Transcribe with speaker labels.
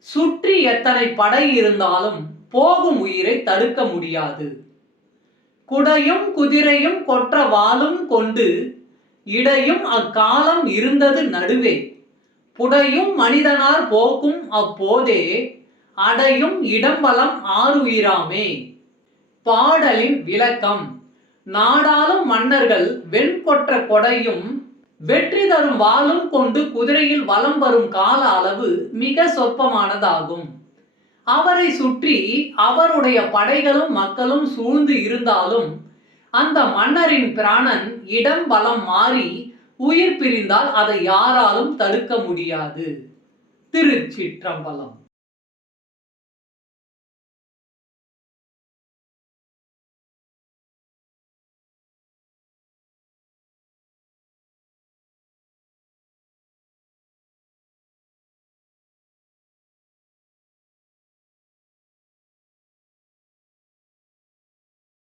Speaker 1: சுற்றி எத்தனை படை இருந்தாலும் போகும் உயிரை தடுக்க முடியாது. குடையும் குதிரையும் கொற்ற வாளும் கொண்டு இடையும் அக்காலம் இருந்தது நடுவே. புடையும் மனிதனார் போக்கும் அப்போதே அடையும் இடம்பலம் ஆறுயிராமே. பாடலின் விளக்கம். நாடாளும் மன்னர்கள் வெண்கொற்ற கொடையும் வெற்றி தரும் வாளும் கொண்டு குதிரையில் வலம் வரும் கால அளவு மிக சொற்பமானதாகும். அவரை சுற்றி அவருடைய படைகளும் மக்களும் சூழ்ந்து இருந்தாலும் அந்த மன்னரின் பிராணன் இடம் பலம் மாறி உயிர் பிரிந்தால் அதை யாராலும் தடுக்க முடியாது. திருச்சிற்றம்பலம்.